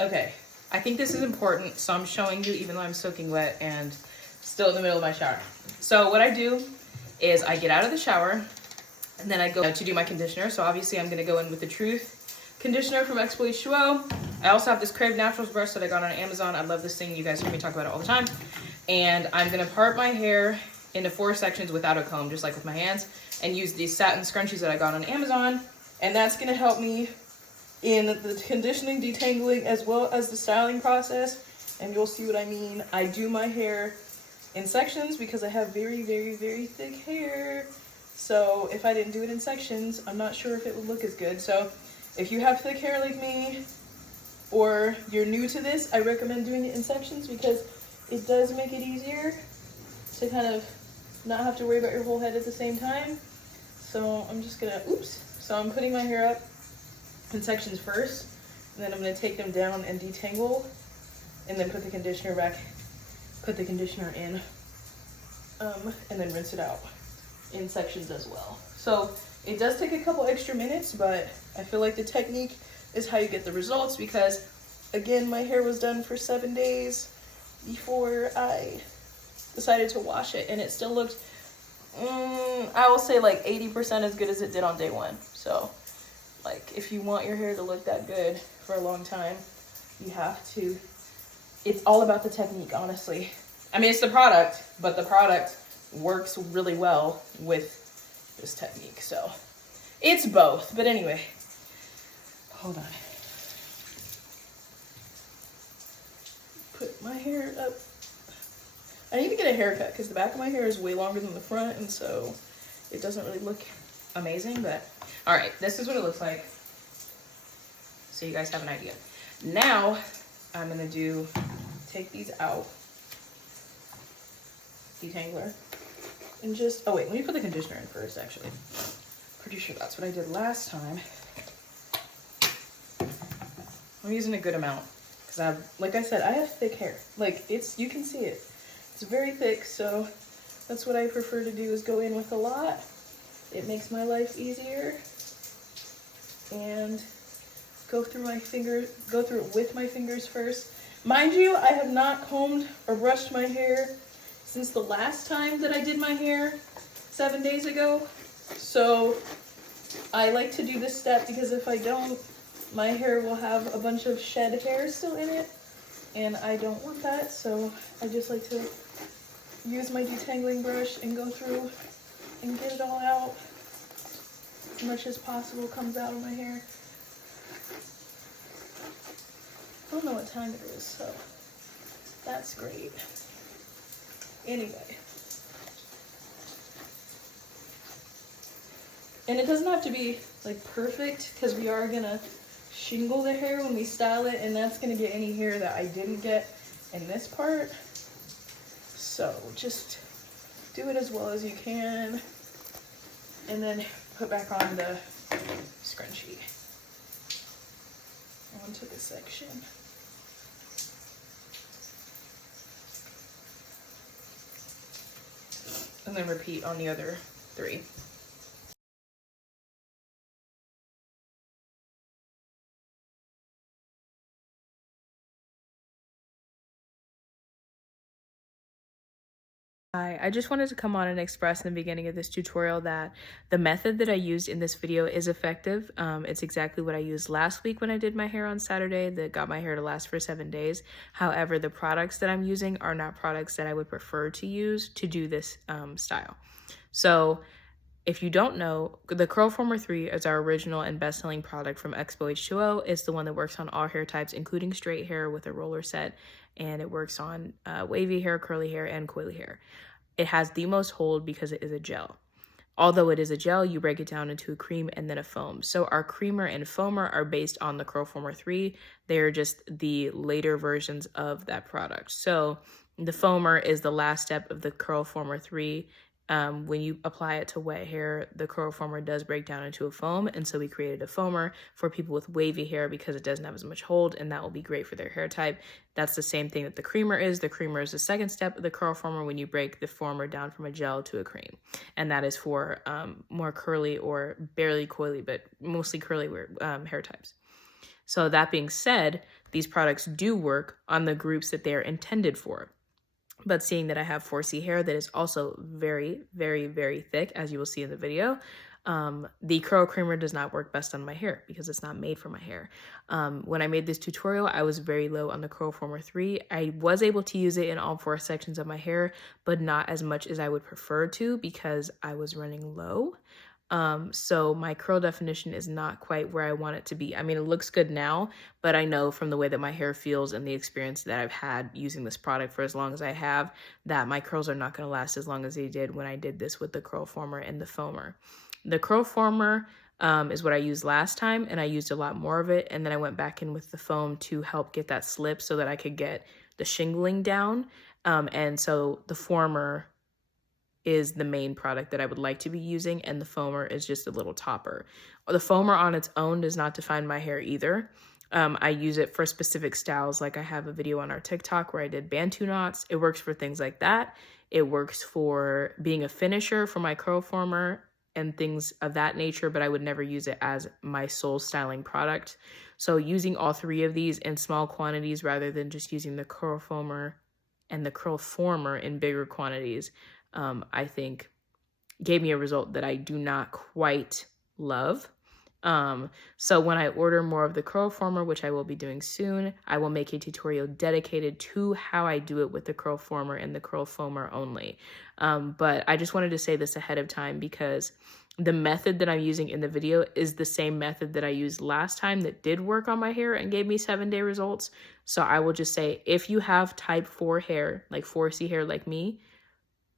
Okay, I think this is important, so I'm showing you even though I'm soaking wet and still in the middle of my shower. So what I do is I get out of the shower and then I go to do my conditioner. So obviously I'm gonna go in with the Truth conditioner from XPO H2O. I also have this Crave Naturals brush that I got on Amazon. I love this thing. You guys hear me talk about it all the time. And I'm gonna part my hair into 4 sections without a comb, just like with my hands, and use these satin scrunchies that I got on Amazon. And that's gonna help me in the conditioning, detangling, as well as the styling process. And you'll see what I mean. I do my hair in sections because I have very, very, very thick hair. So if I didn't do it in sections, I'm not sure if it would look as good. So if you have thick hair like me, or you're new to this, I recommend doing it in sections because it does make it easier to kind of not have to worry about your whole head at the same time. So I'm just gonna, so I'm putting my hair up in sections first, and then I'm gonna take them down and detangle, and then put the conditioner back, put the conditioner in, and then rinse it out in sections as well. So it does take a couple extra minutes, but I feel like the technique is how you get the results, because again, my hair was done for 7 days before I decided to wash it, and it still looked, I will say like 80% as good as it did on day 1. So like if you want your hair to look that good for a long time, you have to, it's all about the technique, honestly. I mean, it's the product, but the product works really well with this technique. So it's both, but anyway, hold on. Put my hair up. I need to get a haircut because the back of my hair is way longer than the front, and so it doesn't really look amazing, but all right, this is what it looks like, so you guys have an idea. Now I'm gonna take these out, detangler, and just, oh wait, let me put the conditioner in first, actually. Pretty sure that's what I did last time. I'm using a good amount because like I said, I have thick hair. Like you can see it. It's very thick, so that's what I prefer to do, is go in with a lot. It makes my life easier. And go through it with my fingers first. Mind you, I have not combed or brushed my hair since the last time that I did my hair 7 days ago. So I like to do this step because if I don't, my hair will have a bunch of shed hair still in it, and I don't want that. So I just like to use my detangling brush and go through and get it all out. As much as possible comes out of my hair. I don't know what time it is, so that's great. Anyway. And it doesn't have to be like perfect, because we are gonna shingle the hair when we style it, and that's gonna get any hair that I didn't get in this part. So just do it as well as you can, and then put back on the scrunchie onto the section. And then repeat on the other 3. Hi, I just wanted to come on and express in the beginning of this tutorial that the method that I used in this video is effective. It's exactly what I used last week when I did my hair on Saturday that got my hair to last for 7 days. However, the products that I'm using are not products that I would prefer to use to do this style. So if you don't know, the Curl Former 3 is our original and best-selling product from XPO H2O. It's the one that works on all hair types, including straight hair with a roller set, and it works on wavy hair, curly hair, and coily hair. It has the most hold because it is a gel. Although it is a gel, you break it down into a cream and then a foam. So our creamer and foamer are based on the Curl Former 3. They are just the later versions of that product. So the foamer is the last step of the Curl Former 3. When you apply it to wet hair, the curl former does break down into a foam, and so we created a foamer for people with wavy hair because it doesn't have as much hold, and that will be great for their hair type. That's the same thing that the creamer is. The creamer is the second step of the curl former when you break the former down from a gel to a cream, and that is for more curly or barely coily, but mostly curly hair types. So that being said, these products do work on the groups that they are intended for. But seeing that I have 4C hair that is also very, very, very thick, as you will see in the video, the curl creamer does not work best on my hair because it's not made for my hair. When I made this tutorial, I was very low on the curl former 3. I was able to use it in all 4 sections of my hair, but not as much as I would prefer to because I was running low. So my curl definition is not quite where I want it to be. I mean, it looks good now, but I know from the way that my hair feels and the experience that I've had using this product for as long as I have, that my curls are not going to last as long as they did when I did this with the curl former and the foamer. The curl former is what I used last time, and I used a lot more of it, and then I went back in with the foam to help get that slip so that I could get the shingling down. And so the former is the main product that I would like to be using, and the foamer is just a little topper. The foamer on its own does not define my hair either. I use it for specific styles, like I have a video on our TikTok where I did Bantu knots. It works for things like that. It works for being a finisher for my curl former and things of that nature, but I would never use it as my sole styling product. So using all 3 of these in small quantities rather than just using the curl foamer and the curl former in bigger quantities, I think gave me a result that I do not quite love. So when I order more of the curl former, which I will be doing soon, I will make a tutorial dedicated to how I do it with the curl former and the curl foamer only. But I just wanted to say this ahead of time because the method that I'm using in the video is the same method that I used last time that did work on my hair and gave me 7-day results. So I will just say, if you have type 4 hair, like 4C hair like me,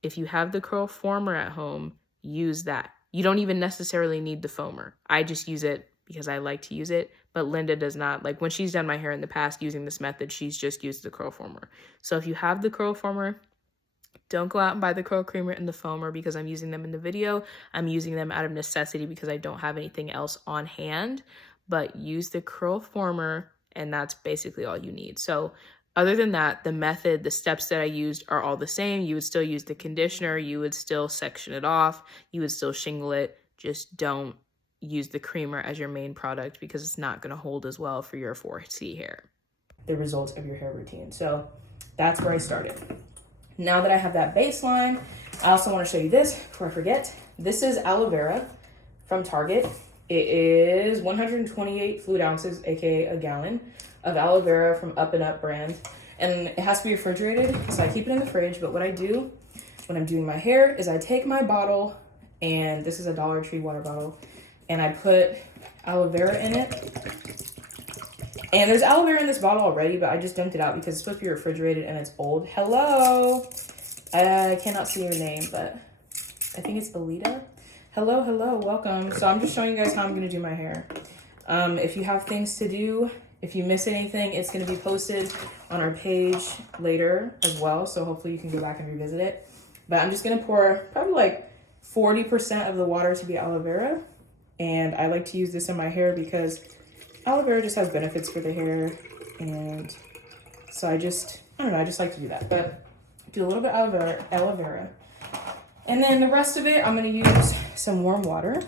if you have the curl former at home, use that. You don't even necessarily need the foamer. I just use it because I like to use it, but Linda does not. Like when she's done my hair in the past using this method, she's just used the curl former. So if you have the curl former, don't go out and buy the curl creamer and the foamer because I'm using them in the video. I'm using them out of necessity because I don't have anything else on hand, but use the curl former and that's basically all you need. So other than that, the method, the steps that I used are all the same. You would still use the conditioner. You would still section it off. You would still shingle it. Just don't use the creamer as your main product because it's not going to hold as well for your 4C hair. The results of your hair routine. So that's where I started. Now that I have that baseline, I also want to show you this before I forget. This is aloe vera from Target. It is 128 fluid ounces, aka a gallon, of aloe vera from Up and Up brand. And it has to be refrigerated, so I keep it in the fridge. But what I do when I'm doing my hair is I take my bottle, and this is a Dollar Tree water bottle, and I put aloe vera in it. And there's aloe vera in this bottle already, but I just dumped it out because it's supposed to be refrigerated and it's old. Hello. I cannot see your name, but I think it's Alita. Hello, welcome. So I'm just showing you guys how I'm going to do my hair. If you have things to do, if you miss anything, it's going to be posted on our page later as well. So hopefully you can go back and revisit it. But I'm just going to pour probably like 40% of the water to be aloe vera. And I like to use this in my hair because aloe vera just has benefits for the hair. And so I just like to do that. But do a little bit of aloe vera. And then the rest of it, I'm going to use some warm water.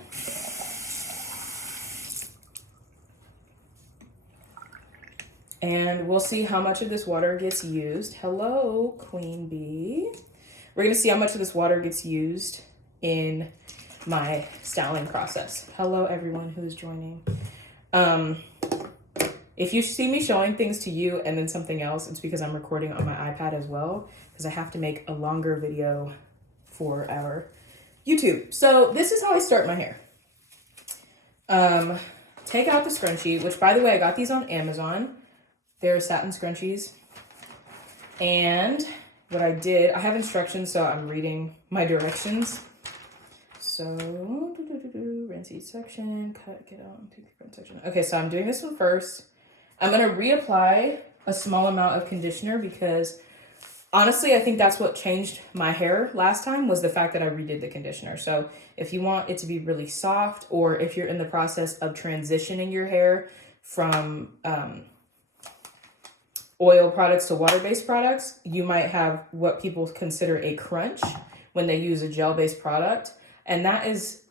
And we'll see how much of this water gets used. Hello, Queen Bee. We're going to see how much of this water gets used in my styling process. Hello, everyone who's joining. If you see me showing things to you and then something else, it's because I'm recording on my iPad as well, because I have to make a longer video for our YouTube. So this is how I start my hair. Take out the scrunchie, which by the way, I got these on Amazon. They're satin scrunchies. And what I did, I have instructions, so I'm reading my directions. So, rinse each section, cut, get out, take the front section. Okay, so I'm doing this one first. I'm gonna reapply a small amount of conditioner because honestly, I think that's what changed my hair last time was the fact that I redid the conditioner. So if you want it to be really soft, or if you're in the process of transitioning your hair from oil products to water-based products, you might have what people consider a crunch when they use a gel-based product. And that is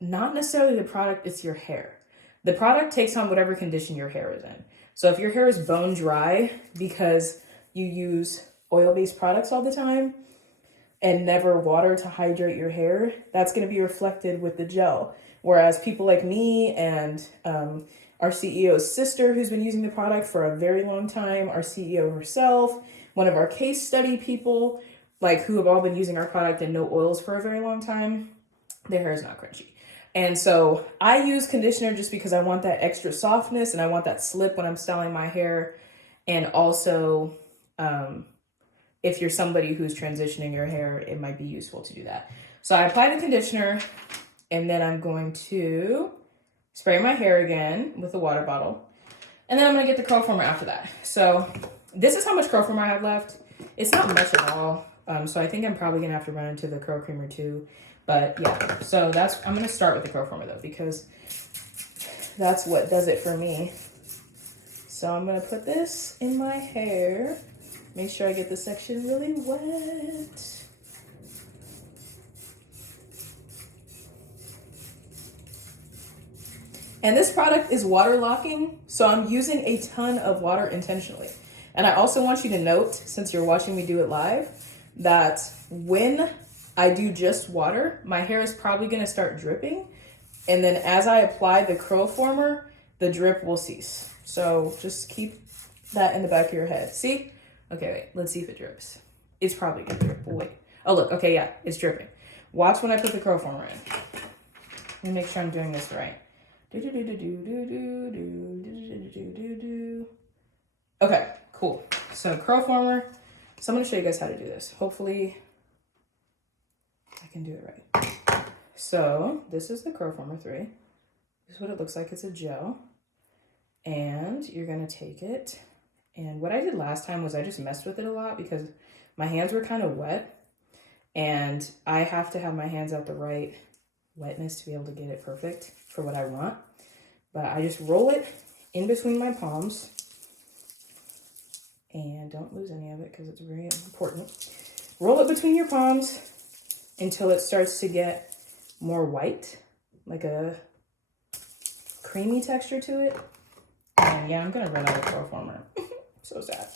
not necessarily the product, it's your hair. The product takes on whatever condition your hair is in. So if your hair is bone dry because you use oil-based products all the time and never water to hydrate your hair, that's going to be reflected with the gel. Whereas people like me and our CEO's sister, who's been using the product for a very long time, our CEO herself, one of our case study people, like who have all been using our product and no oils for a very long time, their hair is not crunchy. And so I use conditioner just because I want that extra softness and I want that slip when I'm styling my hair. And also, if you're somebody who's transitioning your hair, it might be useful to do that. So I apply the conditioner and then I'm going to spray my hair again with a water bottle. And then I'm gonna get the curl former after that. So this is how much curl former I have left. It's not much at all. So I think I'm probably gonna have to run into the curl creamer too. But yeah, so I'm gonna start with the curl former though, because that's what does it for me. So I'm gonna put this in my hair. Make sure I get this section really wet. And this product is water locking, so I'm using a ton of water intentionally. And I also want you to note, since you're watching me do it live, that when I do just water, my hair is probably gonna start dripping. And then as I apply the curl former, the drip will cease. So just keep that in the back of your head. See? Okay, wait, let's see if it drips. It's probably gonna drip, we'll wait. Oh look, okay, yeah, it's dripping. Watch when I put the curl former in. Let me make sure I'm doing this right. Okay, cool. So curl former. So I'm gonna show you guys how to do this. Hopefully I can do it right. So this is the curl former 3. This is what it looks like. It's a gel. And you're gonna take it. And what I did last time was I just messed with it a lot because my hands were kind of wet. And I have to have my hands at the right wetness to be able to get it perfect for what I want. But I just roll it in between my palms. And don't lose any of it because it's very important. Roll it between your palms until it starts to get more white, like a creamy texture to it. And yeah, I'm gonna run out of curl former. So sad.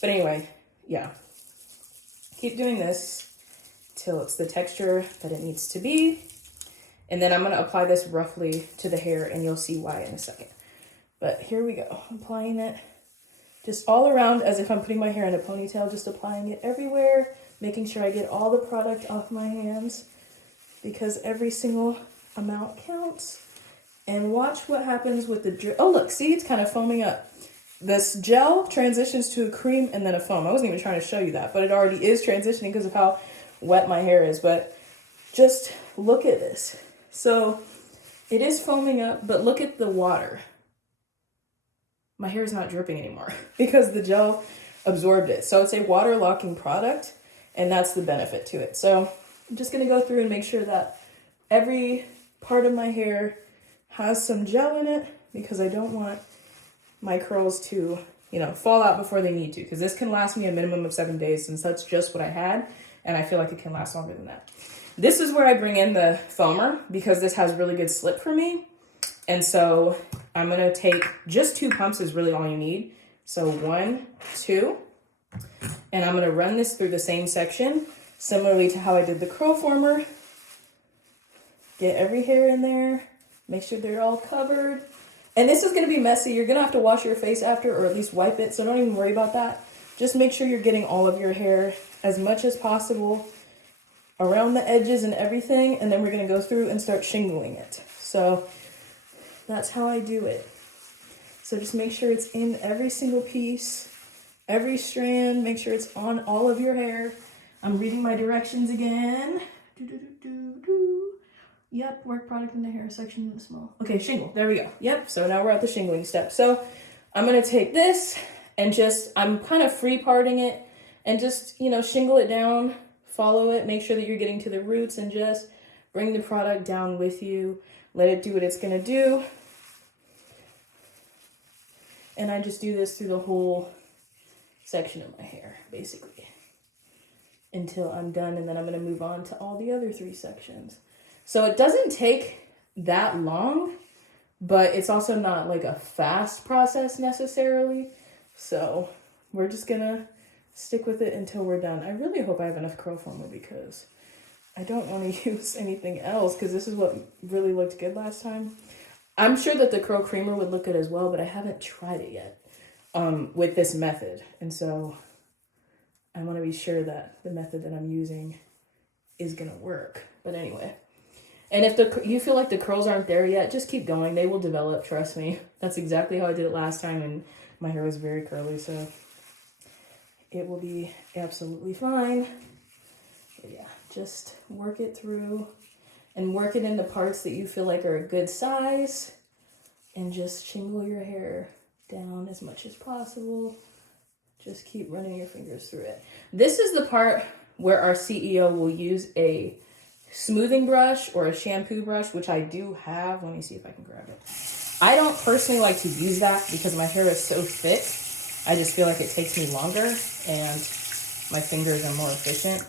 But anyway, yeah. Keep doing this till it's the texture that it needs to be. And then I'm gonna apply this roughly to the hair and you'll see why in a second. But here we go. I'm applying it just all around as if I'm putting my hair in a ponytail, just applying it everywhere, making sure I get all the product off my hands because every single amount counts. And watch what happens with the drip. Oh, look, see, it's kind of foaming up. This gel transitions to a cream and then a foam. I wasn't even trying to show you that, but it already is transitioning because of how wet my hair is. But just look at this. So it is foaming up, but look at the water. My hair is not dripping anymore because the gel absorbed it. So it's a water locking product and that's the benefit to it. So I'm just gonna go through and make sure that every part of my hair has some gel in it because I don't want my curls to, fall out before they need to, because this can last me a minimum of 7 days since that's just what I had. And I feel like it can last longer than that. This is where I bring in the foamer because this has really good slip for me. And so I'm gonna take just 2 pumps is really all you need. So 1, 2, and I'm gonna run this through the same section, similarly to how I did the curl former. Get every hair in there, make sure they're all covered. And this is gonna be messy. You're gonna have to wash your face after or at least wipe it, so don't even worry about that. Just make sure you're getting all of your hair as much as possible around the edges and everything, and then we're gonna go through and start shingling it. So that's how I do it. So just make sure it's in every single piece, every strand, make sure it's on all of your hair. I'm reading my directions again. Yep, work product in the hair section in the small. Okay, shingle, there we go. Yep, so now we're at the shingling step. So I'm gonna take this and I'm kind of free parting it and just, shingle it down, follow it, make sure that you're getting to the roots and just bring the product down with you. Let it do what it's gonna do. And I just do this through the whole section of my hair, basically, until I'm done. And then I'm gonna move on to all the other 3 sections. So it doesn't take that long but it's also not like a fast process necessarily. So we're just gonna stick with it until we're done. I really hope I have enough curl formula because I don't want to use anything else because this is what really looked good last time. I'm sure that the curl creamer would look good as well, but I haven't tried it yet with this method. And so I want to be sure that the method that I'm using is going to work. But anyway, and if you feel like the curls aren't there yet, just keep going. They will develop, trust me. That's exactly how I did it last time, and my hair was very curly, so it will be absolutely fine. But yeah, just work it through and work it in the parts that you feel like are a good size, and just shingle your hair down as much as possible. Just keep running your fingers through it. This is the part where our CEO will use a smoothing brush or a shampoo brush, which I do have. Let me see if I can grab it. I don't personally like to use that because my hair is so thick. I just feel like it takes me longer and my fingers are more efficient.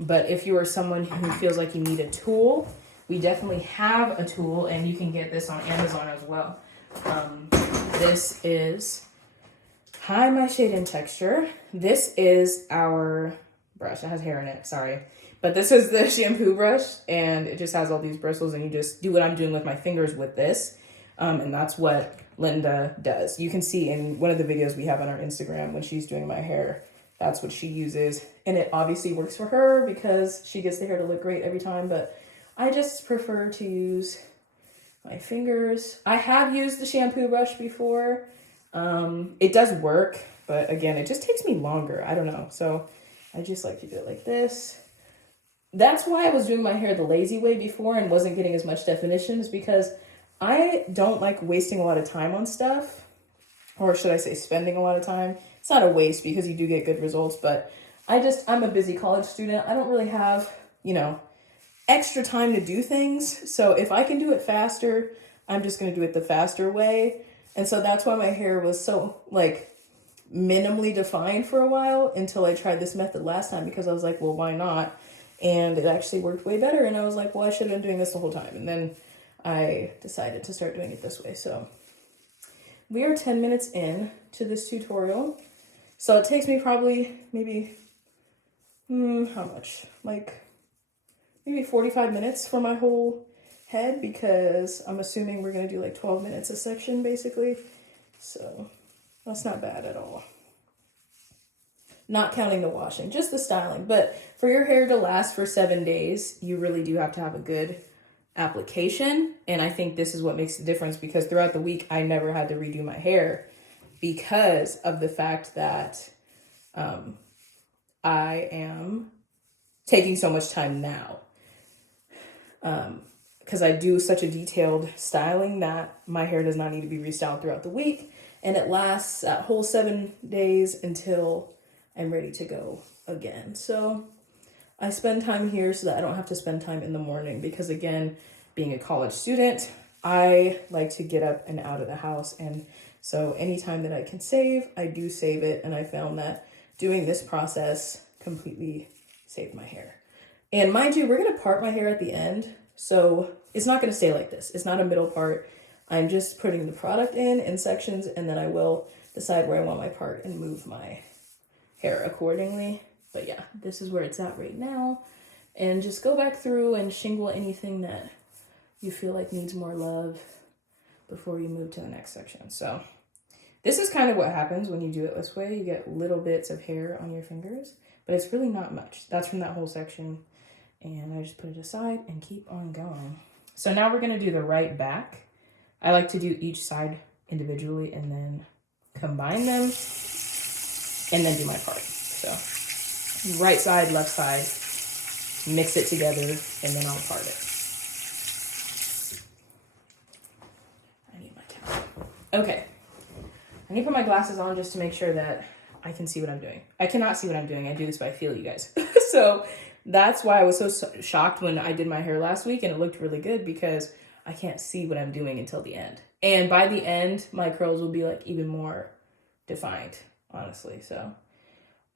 But if you are someone who feels like you need a tool, we definitely have a tool, and you can get this on Amazon as well. This is Hi My Shade and Texture. This is our brush. It has hair in it, sorry. But this is the shampoo brush, and it just has all these bristles, and you just do what I'm doing with my fingers with this. And that's what Linda does. You can see in one of the videos we have on our Instagram when she's doing my hair, that's what she uses. And it obviously works for her because she gets the hair to look great every time, but I just prefer to use my fingers. I have used the shampoo brush before. It does work, but again, it just takes me longer. I don't know. So I just like to do it like this. That's why I was doing my hair the lazy way before and wasn't getting as much definition, is because I don't like wasting a lot of time on stuff, or should I say spending a lot of time. It's not a waste because you do get good results, but I'm a busy college student. I don't really have, extra time to do things. So if I can do it faster, I'm just going to do it the faster way. And so that's why my hair was so minimally defined for a while until I tried this method last time, because I was like, well, why not? And it actually worked way better. And I was like, well, I should have been doing this the whole time. And then I decided to start doing it this way. So we are 10 minutes in to this tutorial. So it takes me probably maybe, how much? Maybe 45 minutes for my whole head, because I'm assuming we're going to do 12 minutes a section basically. So that's not bad at all. Not counting the washing, just the styling. But for your hair to last for 7 days, you really do have to have a good application. And I think this is what makes the difference, because throughout the week, I never had to redo my hair because of the fact that I am taking so much time now. Because I do such a detailed styling that my hair does not need to be restyled throughout the week. And it lasts that whole 7 days until I'm ready to go again. So I spend time here so that I don't have to spend time in the morning, because again, being a college student, I like to get up and out of the house. And so anytime that I can save, I do save it. And I found that doing this process completely saved my hair. And mind you, we're going to part my hair at the end. So it's not going to stay like this. It's not a middle part. I'm just putting the product in sections, and then I will decide where I want my part and move my hair accordingly. But yeah, this is where it's at right now. And just go back through and shingle anything that you feel like needs more love before you move to the next section. So this is kind of what happens when you do it this way. You get little bits of hair on your fingers, but it's really not much. That's from that whole section. And I just put it aside and keep on going. So now we're going to do the right back. I like to do each side individually and then combine them and then do my part. So right side, left side, mix it together, and then I'll part it. I need my towel. Okay. I need to put my glasses on just to make sure that I can see what I'm doing. I cannot see what I'm doing. I do this by feel, you guys. So that's why I was so shocked when I did my hair last week and it looked really good, because I can't see what I'm doing until the end. And by the end, my curls will be even more defined, honestly. So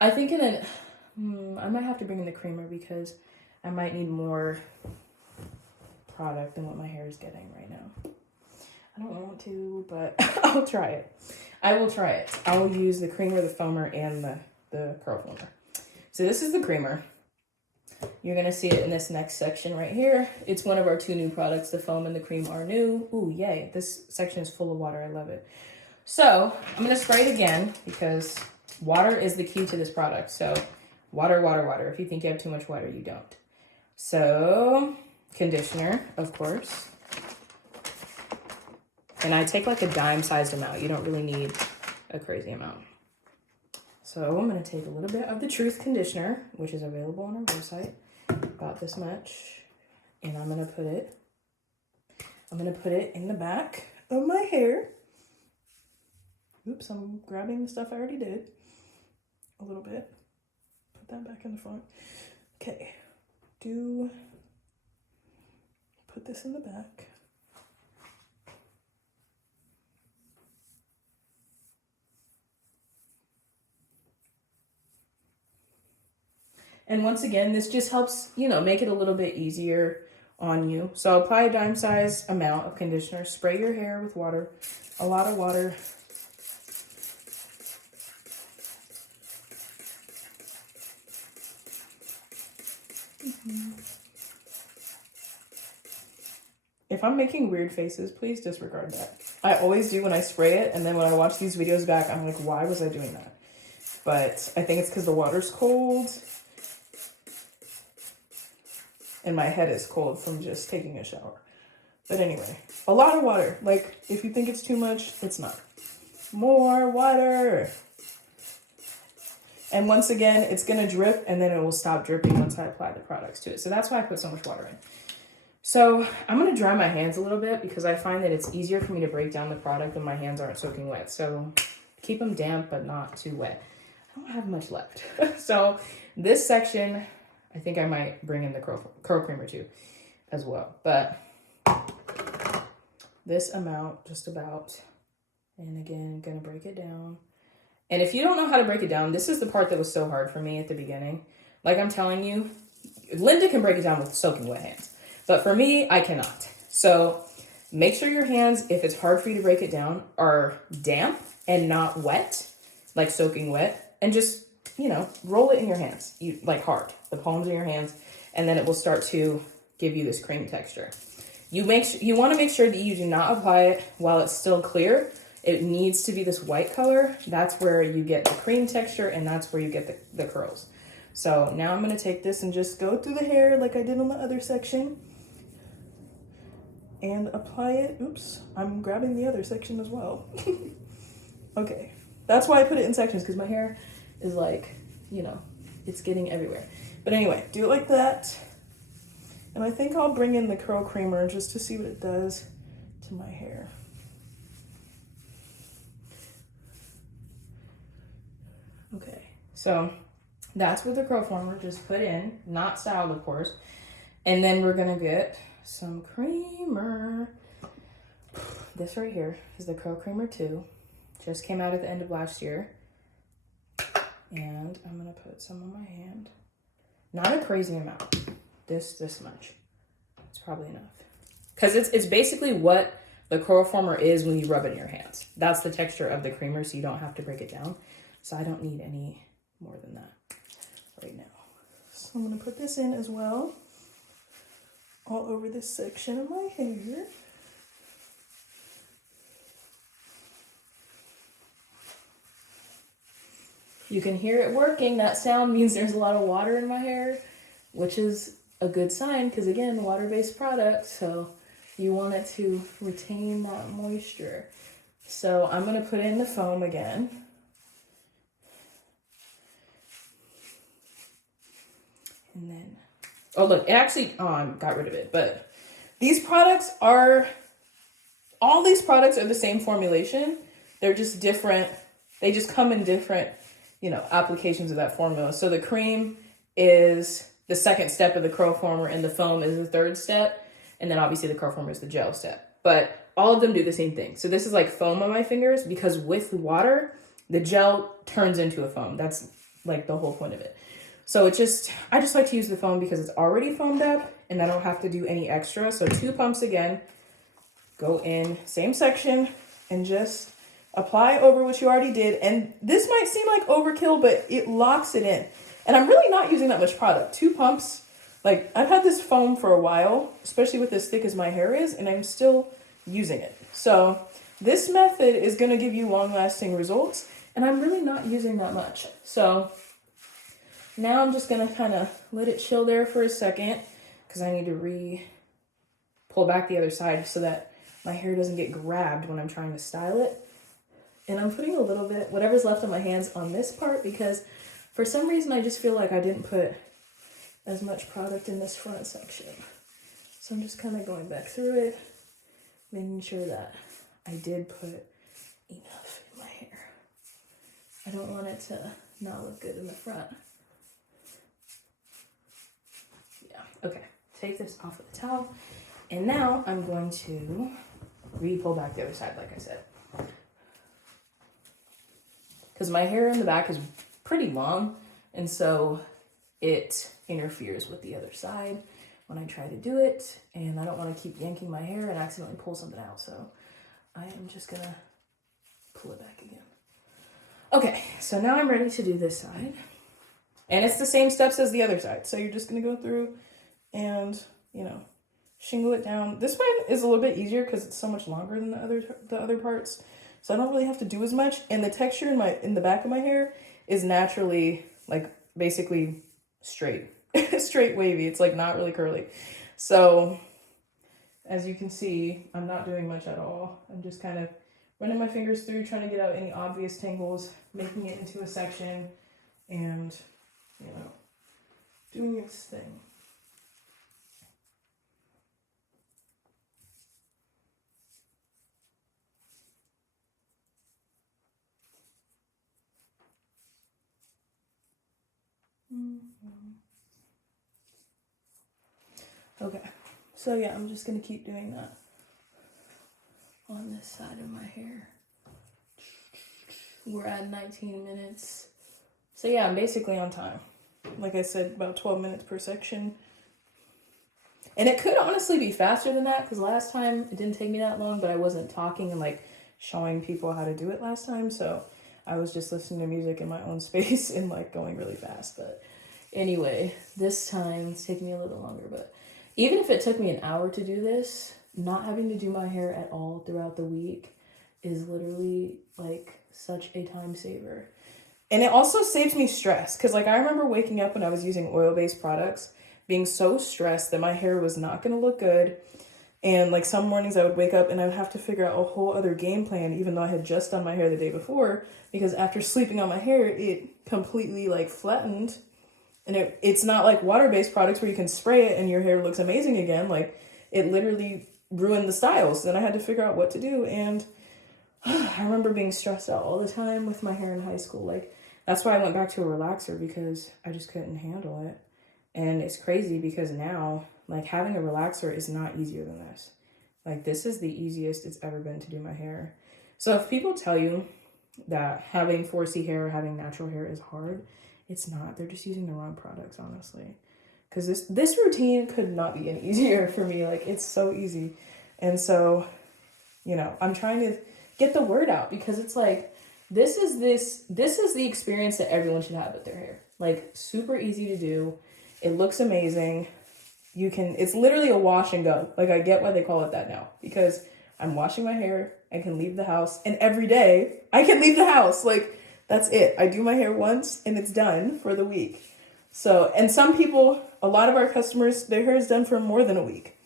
I think I might have to bring in the creamer, because I might need more product than what my hair is getting right now. I don't want to, but I'll try it. I will try it. I will use the creamer, the foamer, and the curl former. So this is the creamer. You're going to see it in this next section right here. It's one of our 2 new products. The foam and the cream are new. Ooh, yay. This section is full of water. I love it. So I'm going to spray it again because water is the key to this product. So water, water, water. If you think you have too much water, you don't. So conditioner, of course. And I take like a dime-sized amount. You don't really need a crazy amount. So I'm going to take a little bit of the Truth conditioner, which is available on our website, about this much, and I'm going to put it in the back of my hair. Oops, I'm grabbing the stuff I already did a little bit. Put that back in the front. Okay, put this in the back. And once again, this just helps, make it a little bit easier on you. So apply a dime-sized amount of conditioner. Spray your hair with water, a lot of water. If I'm making weird faces, please disregard that. I always do when I spray it, and then when I watch these videos back, I'm like, why was I doing that? But I think it's because the water's cold. And my head is cold from just taking a shower. But anyway, a lot of water. Like, if you think it's too much, it's not. More water. And once again, it's going to drip, and then it will stop dripping once I apply the products to it. So that's why I put so much water in. So I'm going to dry my hands a little bit because I find that it's easier for me to break down the product when my hands aren't soaking wet. So keep them damp, but not too wet. I don't have much left. So this section, I think I might bring in the curl creamer too as well. But this amount, just about. And again, I'm going to break it down. And if you don't know how to break it down, this is the part that was so hard for me at the beginning. Like I'm telling you, Linda can break it down with soaking wet hands. But for me, I cannot. So make sure your hands, if it's hard for you to break it down, are damp and not wet, like soaking wet. And just, roll it in your hands, like hard, the palms of your hands, and then it will start to give you this cream texture. You want to make sure that you do not apply it while it's still clear. It needs to be this white color. That's where you get the cream texture, and that's where you get the curls. So now I'm going to take this and just go through the hair like I did on the other section. And apply it. Oops, I'm grabbing the other section as well. Okay, that's why I put it in sections, because my hair is like, it's getting everywhere. But anyway, do it like that. And I think I'll bring in the curl creamer just to see what it does to my hair. Okay, so that's what the curl former just put in, not styled, of course. And then we're gonna get some creamer. This right here is the curl creamer 2. Just came out at the end of last year. And I'm gonna put some on my hand. Not a crazy amount. This much. It's probably enough. Because it's basically what the curl former is when you rub it in your hands. That's the texture of the creamer, so you don't have to break it down. So I don't need any more than that right now. So I'm gonna put this in as well, all over this section of my hair. You can hear it working. That sound means there's a lot of water in my hair, which is a good sign because, again, water-based product, so you want it to retain that moisture. So I'm going to put in the foam again. And then, oh, look, it actually, I got rid of it, but these products are, all these products are the same formulation. They're just different. They just come in different, applications of that formula. So the cream is the second step of the curl former, and the foam is the third step. And then obviously the curl former is the gel step. But all of them do the same thing. So this is like foam on my fingers because with water, the gel turns into a foam. That's like the whole point of it. So I just like to use the foam because it's already foamed up and I don't have to do any extra. So 2 pumps again go in, same section, and just apply over what you already did. And this might seem like overkill, but it locks it in. And I'm really not using that much product. 2 pumps, like I've had this foam for a while, especially with as thick as my hair is, and I'm still using it. So this method is gonna give you long-lasting results, and I'm really not using that much. So now I'm just gonna kind of let it chill there for a second, because I need to pull back the other side so that my hair doesn't get grabbed when I'm trying to style it. And I'm putting a little bit, whatever's left on my hands, on this part, because for some reason I just feel like I didn't put as much product in this front section. So I'm just kind of going back through it, making sure that I did put enough in my hair. I don't want it to not look good in the front. Yeah, okay. Take this off of the towel. And now I'm going to pull back the other side, like I said. Because my hair in the back is pretty long, and so it interferes with the other side when I try to do it, and I don't want to keep yanking my hair and accidentally pull something out, so I am just gonna pull it back again. Okay, so now I'm ready to do this side, and it's the same steps as the other side. So you're just gonna go through and, you know, shingle it down. This one is a little bit easier because it's so much longer than the other parts, so I don't really have to do as much. And the texture in the back of my hair is naturally, like, basically straight straight wavy. It's like not really curly. So as you can see, I'm not doing much at all. I'm just kind of running my fingers through, trying to get out any obvious tangles, making it into a section, and, you know, doing its thing. Okay, so yeah, I'm just gonna keep doing that on this side of my hair. We're at 19 minutes. So yeah, I'm basically on time. Like I said, about 12 minutes per section. And it could honestly be faster than that, because last time it didn't take me that long, but I wasn't talking and like showing people how to do it last time. So I was just listening to music in my own space and like going really fast. But anyway, this time it's taking me a little longer, but even if it took me an hour to do this, not having to do my hair at all throughout the week is literally like such a time saver. And it also saves me stress, because like I remember waking up when I was using oil-based products, being so stressed that my hair was not going to look good. And like some mornings I would wake up and I would have to figure out a whole other game plan, even though I had just done my hair the day before, because after sleeping on my hair, it completely like flattened. And it's not like water-based products where you can spray it and your hair looks amazing again. Like, it literally ruined the styles. Then I had to figure out what to do. And I remember being stressed out all the time with my hair in high school. Like, that's why I went back to a relaxer, because I just couldn't handle it. And it's crazy because now, like, having a relaxer is not easier than this. Like, this is the easiest it's ever been to do my hair. So if people tell you that having 4C hair or having natural hair is hard, it's not. They're just using the wrong products, honestly. Because this routine could not be any easier for me. Like, it's so easy. And so, you know, I'm trying to get the word out, because it's like, this is the experience that everyone should have with their hair. Like, super easy to do. It looks amazing. It's literally a wash and go. Like, I get why they call it that now, because I'm washing my hair, I can leave the house, and every day I can leave the house. Like, that's it. I do my hair once and it's done for the week. So, and some people, a lot of our customers, their hair is done for more than a week.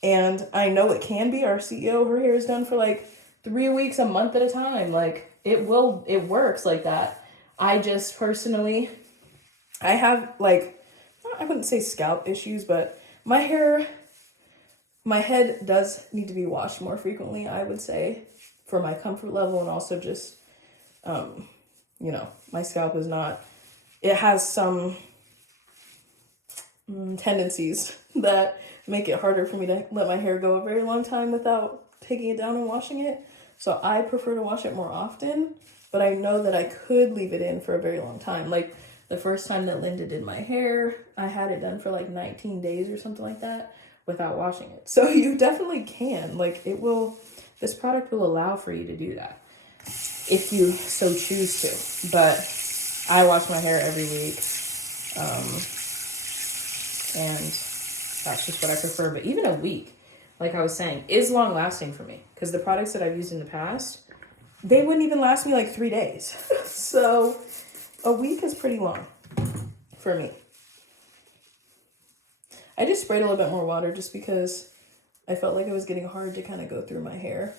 And I know it can be. Our CEO, her hair is done for like 3 weeks, a month at a time. Like, it works like that. I just personally, I have like, I wouldn't say scalp issues, but my head does need to be washed more frequently, I would say, for my comfort level, and also just, you know, my scalp is not, it has some tendencies that make it harder for me to let my hair go a very long time without taking it down and washing it. So I prefer to wash it more often, but I know that I could leave it in for a very long time. Like, the first time that Linda did my hair, I had it done for like 19 days or something like that, without washing it. So you definitely can. Like this product will allow for you to do that if you so choose to. But I wash my hair every week. And that's just what I prefer. But even a week, like I was saying, is long lasting for me. Because the products that I've used in the past, they wouldn't even last me like 3 days. So a week is pretty long for me. I just sprayed a little bit more water just because I felt like it was getting hard to kind of go through my hair.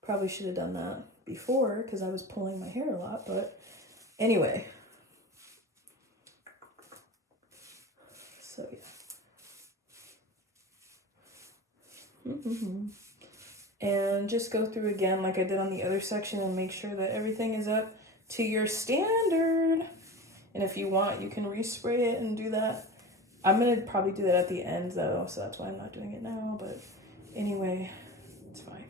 Probably should have done that before because I was pulling my hair a lot. But anyway. So yeah. And just go through again like I did on the other section and make sure that everything is up to your standard. And if you want, you can respray it and do that. I'm going to probably do that at the end though, so that's why I'm not doing it now. But anyway, it's fine.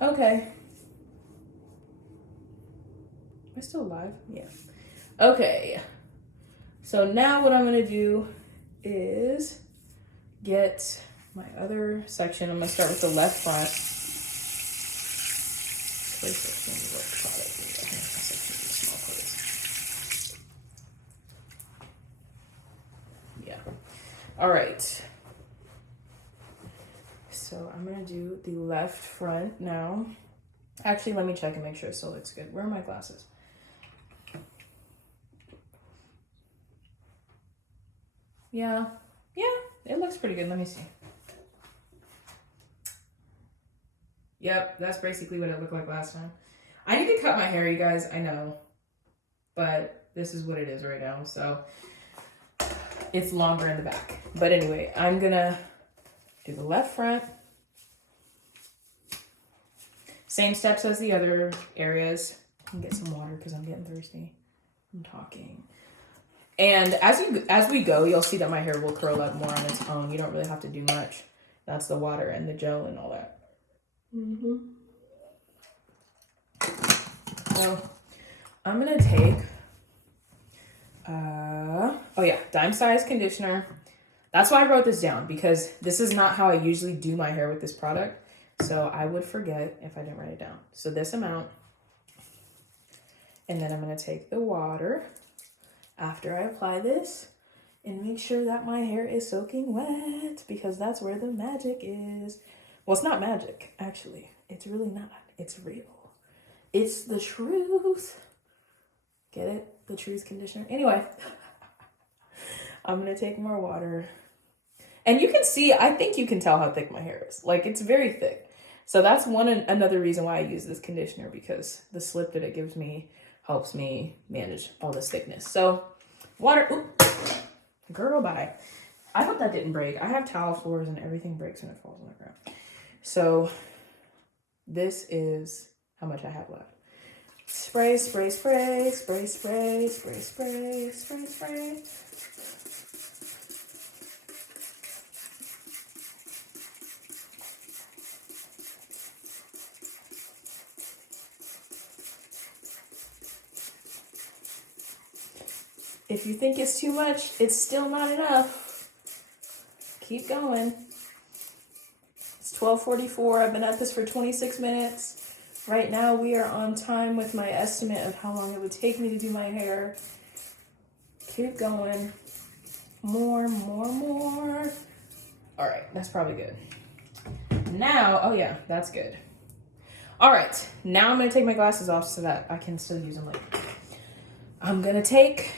Okay. Am I still live? Yeah. Okay. So now what I'm going to do is get my other section. I'm going to start with the left front. Yeah. All right. So I'm going to do the left front now. Actually, let me check and make sure it still looks good. Where are my glasses? Yeah, it looks pretty good. Let me see. Yep, that's basically what it looked like last time. I need to cut my hair, you guys, I know. But this is what it is right now, so it's longer in the back. But anyway, I'm gonna do the left front. Same steps as the other areas. I'm gonna get some water because I'm getting thirsty. I'm talking. And as we go, you'll see that my hair will curl up more on its own. You don't really have to do much. That's the water and the gel and all that. So I'm going to take, dime size conditioner. That's why I wrote this down, because this is not how I usually do my hair with this product. So I would forget if I didn't write it down. So this amount. And then I'm going to take the water after I apply this and make sure that my hair is soaking wet, because that's where the magic is. Well, it's not magic, actually. It's really not. It's real. It's the truth. Get it? The truth conditioner. Anyway, I'm going to take more water. And you can see, I think you can tell how thick my hair is. Like, it's very thick. So that's another reason why I use this conditioner, because the slip that it gives me helps me manage all this thickness. So water, oop, girl, bye. I hope that didn't break. I have tile floors and everything breaks when it falls on the ground. So this is how much I have left. Spray, spray, spray, spray, spray, spray, spray, spray, spray. If you think it's too much, it's still not enough. Keep going. It's 12:44. I've been at this for 26 minutes. Right now, we are on time with my estimate of how long it would take me to do my hair. Keep going. More, more, more. All right, that's probably good. Now, oh yeah, that's good. All right, now I'm gonna take my glasses off so that I can still use them later. I'm gonna take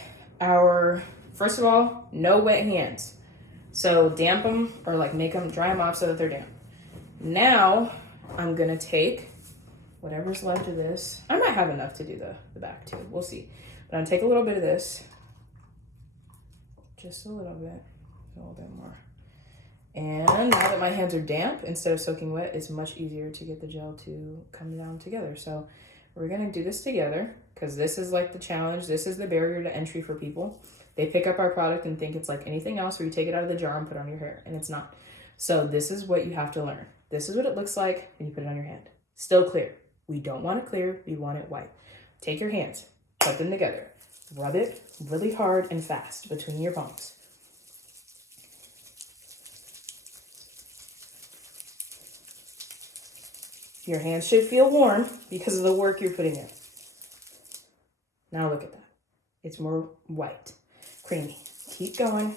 first of all, no wet hands. So damp them, or like dry them off so that they're damp. Now I'm gonna take whatever's left of this. I might have enough to do the back too, we'll see. But I'm gonna take a little bit of this, just a little bit more. And now that my hands are damp, instead of soaking wet, it's much easier to get the gel to come down together. So we're gonna do this together, because this is like the challenge. This is the barrier to entry for people. They pick up our product and think it's like anything else where you take it out of the jar and put it on your hair, and it's not. So this is what you have to learn. This is what it looks like when you put it on your hand. Still clear. We don't want it clear, we want it white. Take your hands, put them together, rub it really hard and fast between your palms. Your hands should feel warm because of the work you're putting in. Now look at that. It's more white, creamy. Keep going.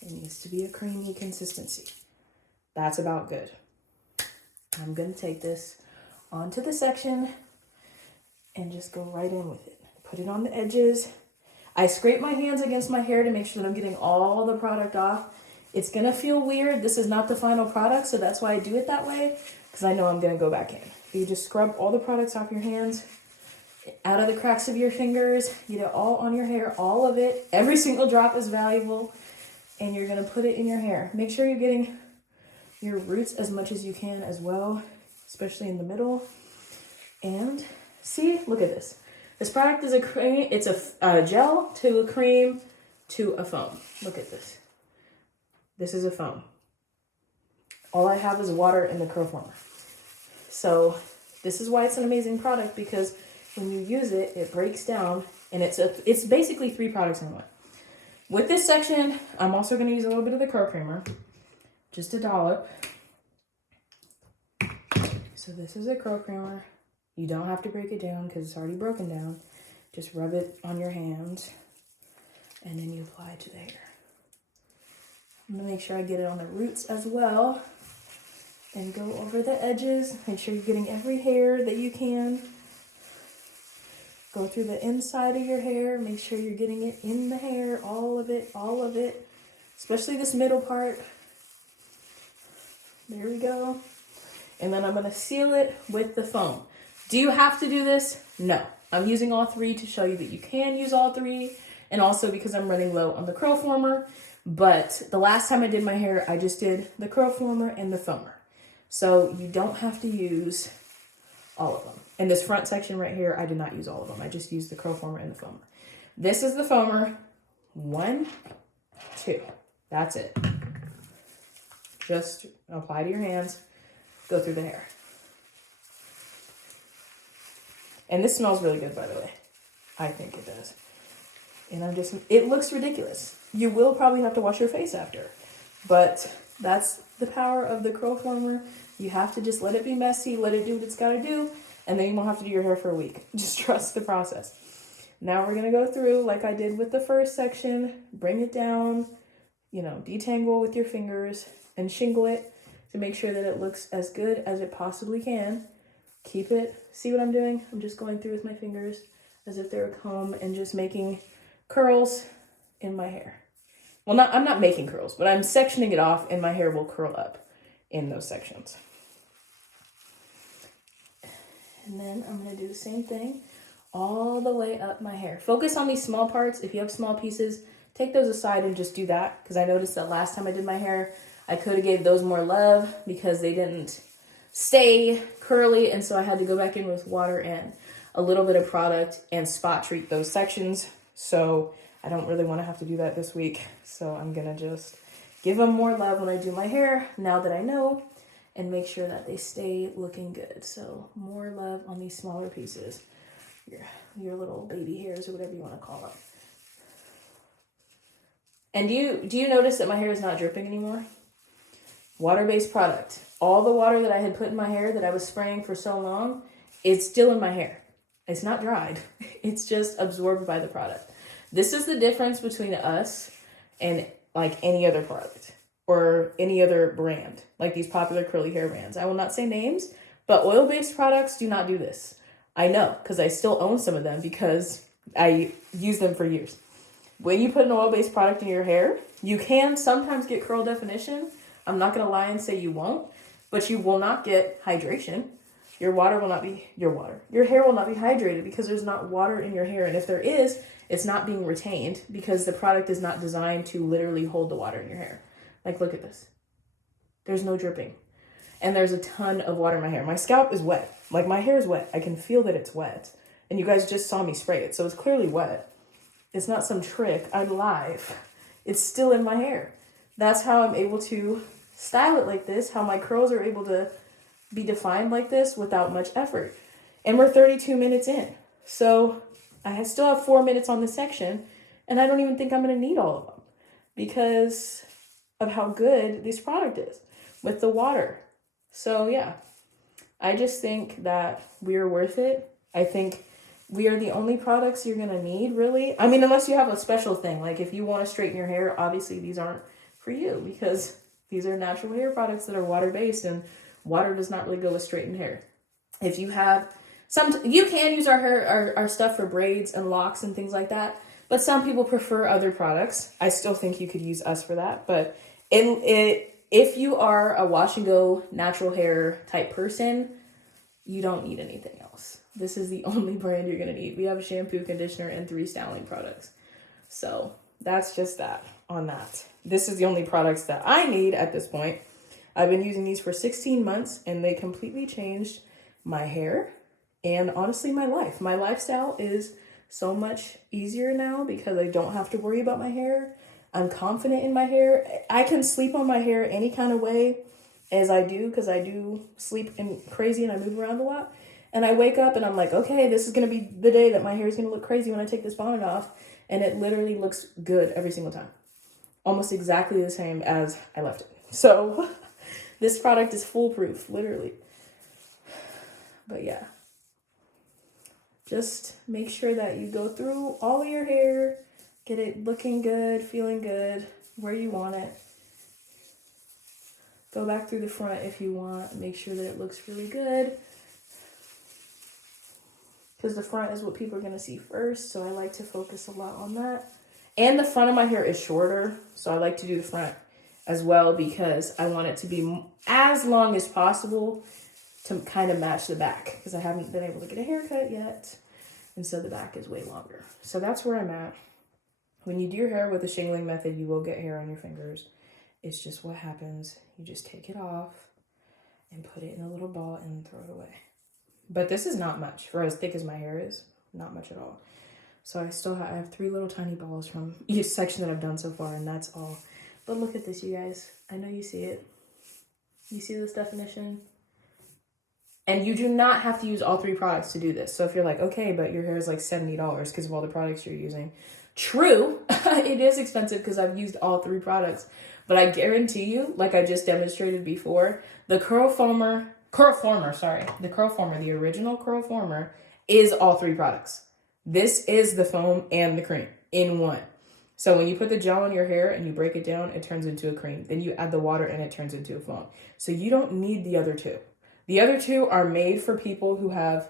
It needs to be a creamy consistency. That's about good. I'm gonna take this onto the section and just go right in with it. Put it on the edges. I scrape my hands against my hair to make sure that I'm getting all the product off. It's gonna feel weird. This is not the final product, so that's why I do it that way, because I know I'm gonna go back in. You just scrub all the products off your hands, out of the cracks of your fingers, get it all on your hair, all of it. Every single drop is valuable, and you're gonna put it in your hair. Make sure you're getting your roots as much as you can as well, especially in the middle. And see, look at this. This product is a cream. It's a gel to a cream to a foam. Look at this. This is a foam. All I have is water in the curl former. So this is why it's an amazing product, because when you use it, it breaks down, and it's basically 3 products in one. With this section, I'm also going to use a little bit of the curl creamer, just a dollop. So this is a curl creamer. You don't have to break it down because it's already broken down. Just rub it on your hands, and then you apply it to the hair. I'm going to make sure I get it on the roots as well, and go over the edges. Make sure you're getting every hair that you can. Go through the inside of your hair. Make sure you're getting it in the hair, all of it, especially this middle part. There we go. And then I'm going to seal it with the foam. Do you have to do this? No. I'm using all 3 to show you that you can use all 3, and also because I'm running low on the curl former. But the last time I did my hair, I just did the curl former and the foamer. So you don't have to use all of them. In this front section right here, I did not use all of them. I just used the curl former and the foamer. This is the foamer. 1, 2. That's it. Just apply to your hands. Go through the hair. And this smells really good, by the way. I think it does. And it looks ridiculous. You will probably have to wash your face after. But that's the power of the curl former. You have to just let it be messy, let it do what it's got to do, and then you won't have to do your hair for a week. Just trust the process. Now we're going to go through, like I did with the first section, bring it down, detangle with your fingers and shingle it to make sure that it looks as good as it possibly can. Keep it. See what I'm doing? I'm just going through with my fingers as if they're a comb and just making curls in my hair. Well, I'm not making curls, but I'm sectioning it off, and my hair will curl up in those sections. And then I'm going to do the same thing all the way up my hair. Focus on these small parts. If you have small pieces, take those aside and just do that, because I noticed that last time I did my hair, I could have gave those more love because they didn't stay curly, and so I had to go back in with water and a little bit of product and spot treat those sections. So I don't really want to have to do that this week. So I'm going to just give them more love when I do my hair, now that I know, and make sure that they stay looking good. So more love on these smaller pieces, your little baby hairs or whatever you want to call them. And do you notice that my hair is not dripping anymore? Water-based product. All the water that I had put in my hair that I was spraying for so long, it's still in my hair. It's not dried. It's just absorbed by the product. This is the difference between us and like any other product or any other brand, like these popular curly hair brands. I will not say names, but oil-based products do not do this. I know, because I still own some of them because I use them for years. When you put an oil-based product in your hair, you can sometimes get curl definition. I'm not going to lie and say you won't, but you will not get hydration. Your hair will not be hydrated because there's not water in your hair. And if there is, it's not being retained because the product is not designed to literally hold the water in your hair. Like, look at this. There's no dripping. And there's a ton of water in my hair. My scalp is wet. Like, my hair is wet. I can feel that it's wet. And you guys just saw me spray it, so it's clearly wet. It's not some trick. I'm live. It's still in my hair. That's how I'm able to style it like this, how my curls are able to be defined like this without much effort. And we're 32 minutes in. So I still have 4 minutes on this section, and I don't even think I'm going to need all of them because of how good this product is with the water. So yeah, I just think that we're worth it. I think we are the only products you're going to need, really. I mean, unless you have a special thing. Like if you want to straighten your hair, obviously these aren't for you because these are natural hair products that are water-based, and water does not really go with straightened hair. If you have you can use our stuff for braids and locks and things like that, but some people prefer other products. I still think you could use us for that, but if you are a wash and go natural hair type person, you don't need anything else. This is the only brand you're going to need. We have a shampoo, conditioner, and 3 styling products. So that's just that on that. This is the only products that I need at this point. I've been using these for 16 months, and they completely changed my hair and honestly my life. My lifestyle is so much easier now because I don't have to worry about my hair. I'm confident in my hair. I can sleep on my hair any kind of way as I do, because I do sleep crazy and I move around a lot. And I wake up and I'm like, okay, this is going to be the day that my hair is going to look crazy when I take this bonnet off. And it literally looks good every single time. Almost exactly the same as I left it. So this product is foolproof, literally. But yeah, just make sure that you go through all of your hair, get it looking good, feeling good, where you want it. Go back through the front if you want. Make sure that it looks really good, because the front is what people are going to see first. So I like to focus a lot on that. And the front of my hair is shorter, so I like to do the front as well because I want it to be as long as possible to kind of match the back, because I haven't been able to get a haircut yet. And so the back is way longer. So that's where I'm at. When you do your hair with the shingling method, you will get hair on your fingers. It's just what happens. You just take it off and put it in a little ball and throw it away. But this is not much. For as thick as my hair is, not much at all. So I have 3 little tiny balls from each section that I've done so far, and that's all. But look at this, you guys. I know you see it. You see this definition? And you do not have to use all 3 products to do this. So if you're like, okay, but your hair is like $70 because of all the products you're using. True, it is expensive because I've used all 3 products. But I guarantee you, like I just demonstrated before, the the original curl former is all 3 products. This is the foam and the cream in one. So when you put the gel on your hair and you break it down, it turns into a cream. Then you add the water and it turns into a foam. So you don't need the other 2. The other 2 are made for people who have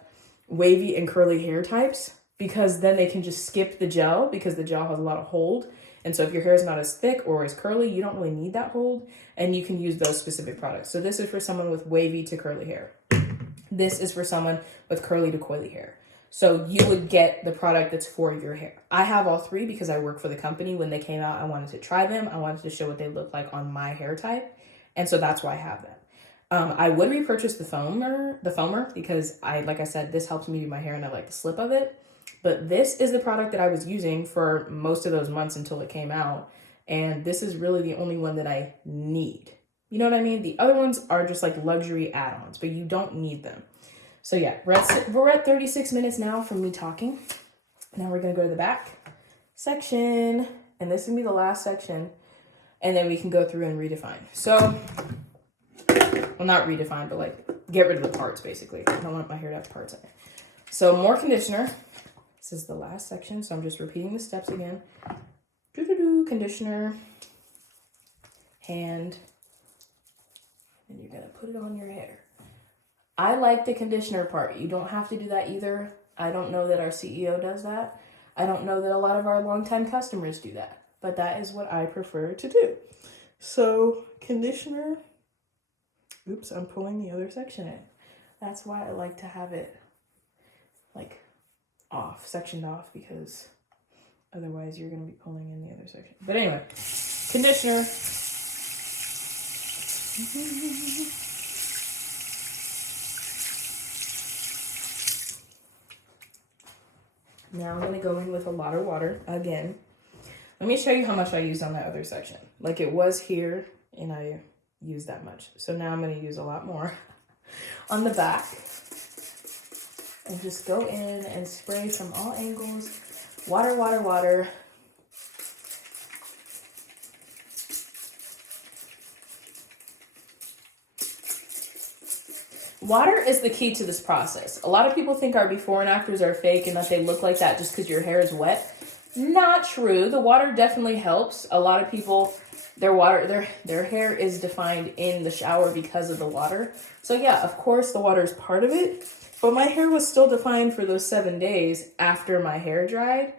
wavy and curly hair types, because then they can just skip the gel because the gel has a lot of hold. And so if your hair is not as thick or as curly, you don't really need that hold, and you can use those specific products. So this is for someone with wavy to curly hair. This is for someone with curly to coily hair. So you would get the product that's for your hair. I have all 3 because I work for the company. When they came out, I wanted to try them. I wanted to show what they look like on my hair type. And so that's why I have them. I would repurchase the foamer because like I said, this helps me do my hair and I like the slip of it. But this is the product that I was using for most of those months until it came out. And this is really the only one that I need. You know what I mean? The other ones are just like luxury add-ons, but you don't need them. So yeah, we're at 36 minutes now from me talking. Now we're going to go to the back section. And this is going to be the last section. And then we can go through and redefine. So, well, not redefine, but like get rid of the parts, basically. I don't want my hair to have parts in it. So more conditioner. This is the last section, so I'm just repeating the steps again. Conditioner, hand, and you're going to put it on your hair. I like the conditioner part. You don't have to do that either. I don't know that our CEO does that. I don't know that a lot of our longtime customers do that, but that is what I prefer to do. So conditioner, oops, I'm pulling the other section in. That's why I like to have it like sectioned off, because otherwise you're going to be pulling in the other section. But anyway, conditioner. Now I'm going to go in with a lot of water again. Let me show you how much I used on that other section. Like it was here and I used that much. So now I'm going to use a lot more. on the back. And just go in and spray from all angles. Water, water, water. Water is the key to this process. A lot of people think our before and afters are fake and that they look like that just because your hair is wet. Not true. The water definitely helps. A lot of people, their hair is defined in the shower because of the water. So yeah, of course the water is part of it, but my hair was still defined for those 7 days after my hair dried.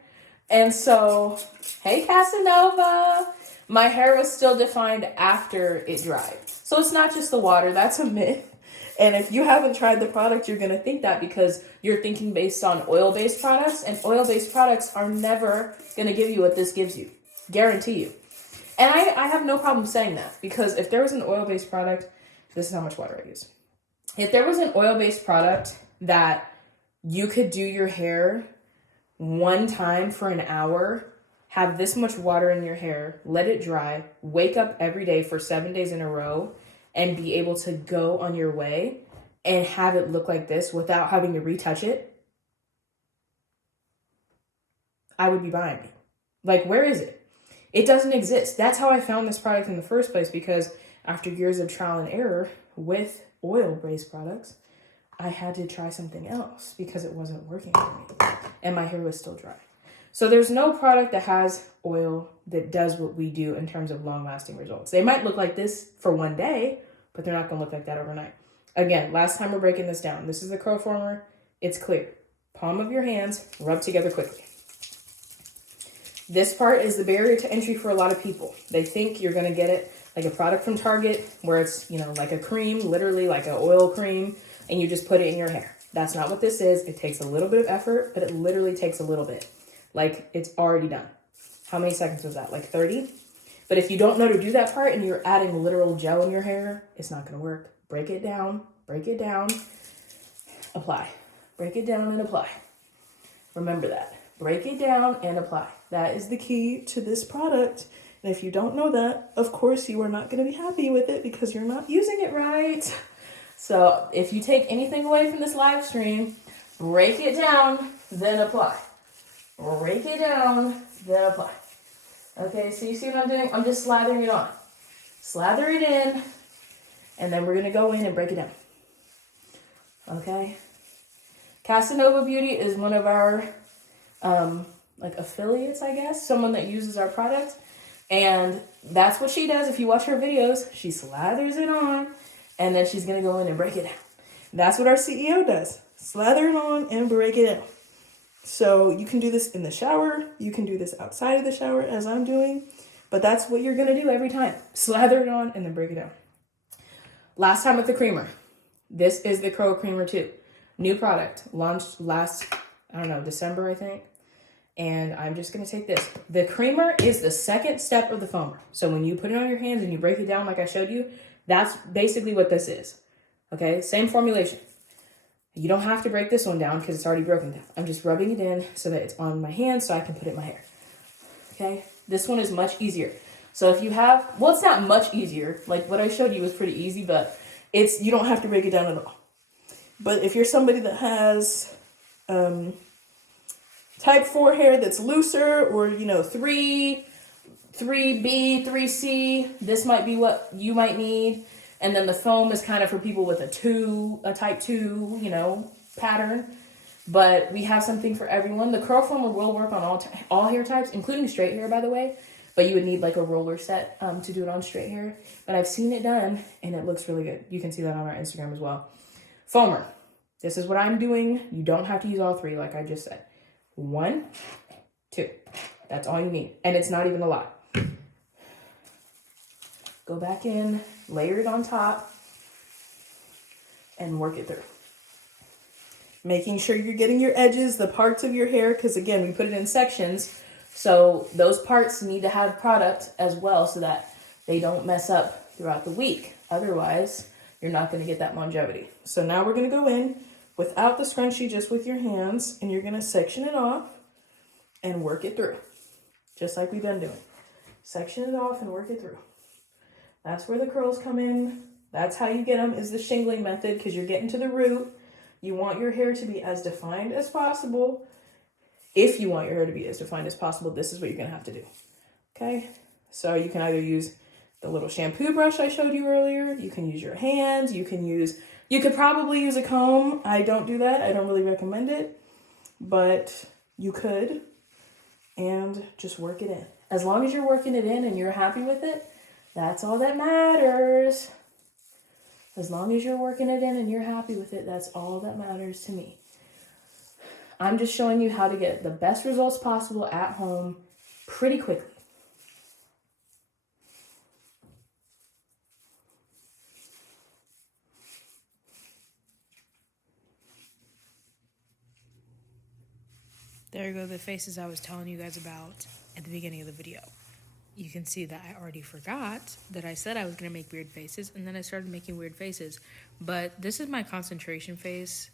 And so, hey Casanova, my hair was still defined after it dried. So it's not just the water, that's a myth. And if you haven't tried the product, you're going to think that because you're thinking based on oil-based products, and oil-based products are never going to give you what this gives you. Guarantee you. And I have no problem saying that, because if there was an oil-based product, this is how much water I use. If there was an oil-based product that you could do your hair one time for an hour, have this much water in your hair, let it dry, wake up every day for 7 days in a row, and be able to go on your way and have it look like this without having to retouch it, I would be buying it. Like, where is it? It doesn't exist. That's how I found this product in the first place, because after years of trial and error with oil-based products, I had to try something else because it wasn't working for me and my hair was still dry. So there's no product that has oil that does what we do in terms of long-lasting results. They might look like this for one day, but they're not going to look like that overnight. Again, last time we're breaking this down. This is the curl former. It's clear. Palm of your hands, rub together quickly. This part is the barrier to entry for a lot of people. They think you're going to get it like a product from Target where it's, like a cream, literally like an oil cream, and you just put it in your hair. That's not what this is. It takes a little bit of effort, but it literally takes a little bit. Like, it's already done. How many seconds was that? Like 30? But if you don't know to do that part and you're adding literal gel in your hair, it's not going to work. Break it down, apply. Break it down and apply. Remember that. Break it down and apply. That is the key to this product. And if you don't know that, of course, you are not going to be happy with it because you're not using it right. So if you take anything away from this live stream, break it down, then apply. Break it down, then apply. Okay, so you see what I'm doing? I'm just slathering it on. Slather it in, and then we're going to go in and break it down. Okay? Casanova Beauty is one of our affiliates, I guess. Someone that uses our product. And that's what she does. If you watch her videos, she slathers it on, and then she's going to go in and break it down. That's what our CEO does. Slather it on and break it down. So you can do this in the shower. You can do this outside of the shower as I'm doing. But that's what you're going to do every time. Slather it on and then break it down. Last time with the creamer. This is the Curl Creamer 2. New product. Launched last, December, I think. And I'm just going to take this. The creamer is the second step of the foamer. So when you put it on your hands and you break it down like I showed you, that's basically what this is. Okay? Same formulation. You don't have to break this one down because it's already broken down. I'm just rubbing it in so that it's on my hands so I can put it in my hair. Okay? This one is much easier. So if you have, it's not much easier. Like what I showed you was pretty easy, but you don't have to break it down at all. But if you're somebody that has type 4 hair that's looser or, 3B, 3C, this might be what you might need. And then the foam is kind of for people with a type 2, pattern. But we have something for everyone. The curl former will work on all hair types, including straight hair, by the way. But you would need like a roller set to do it on straight hair. But I've seen it done, and it looks really good. You can see that on our Instagram as well. Foamer. This is what I'm doing. You don't have to use all 3, like I just said. 1, 2. That's all you need. And it's not even a lot. Go back in, layer it on top, and work it through. Making sure you're getting your edges, the parts of your hair, because again, we put it in sections. So those parts need to have product as well so that they don't mess up throughout the week. Otherwise, you're not going to get that longevity. So now we're going to go in without the scrunchie, just with your hands, and you're going to section it off and work it through, just like we've been doing. Section it off and work it through. That's where the curls come in. That's how you get them, is the shingling method, because you're getting to the root. You want your hair to be as defined as possible. If you want your hair to be as defined as possible, this is what you're going to have to do. Okay? So you can either use the little shampoo brush I showed you earlier. You can use your hands. You could probably use a comb. I don't do that. I don't really recommend it. But you could. And just work it in. As long as you're working it in and you're happy with it, that's all that matters. As long as you're working it in and you're happy with it, that's all that matters to me. I'm just showing you how to get the best results possible at home pretty quickly. There go the faces I was telling you guys about at the beginning of the video. You can see that I already forgot that I said I was going to make weird faces, and then I started making weird faces. But this is my concentration face.